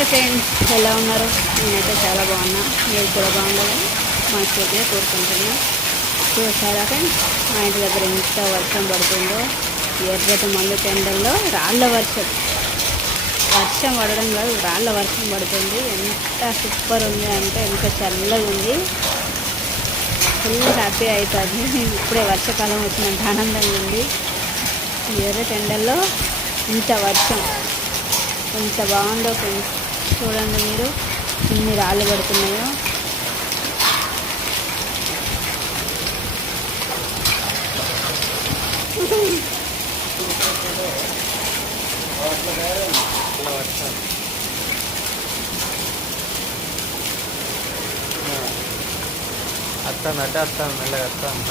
Hi friends, ఎలా ఉన్నారు? నేనైతే చాలా బాగున్నా. మీరు కూడా బాగుండాలని మనస్ఫూర్తిగా కోరుకుంటున్నా. చూసారా ఫ్రెండ్స్, మా ఇంటి దగ్గర ఎంత వర్షం పడుతుందో. ఎర్రటి మందు టెండల్లో రాళ్ళ వర్షం పడడం కాదు, రాళ్ళ వర్షం పడుతుంది. ఎంత సూపర్ ఉంది అంటే ఎంత చల్లగా ఉంది. ఫుల్ హ్యాపీ అవుతుంది. ఇప్పుడే వర్షాకాలం వచ్చినంత ఆనందంగా ఉంది. ఎర్ర టెండల్లో ఇంత వర్షం ఎంత బాగుందో ఫ్రెండ్స్. చూడండి మీరు, ఇన్ని రాళ్ళు పడుతున్నాయో. వస్తాను అంటే వస్తాను, మెల్లగా వస్తాను.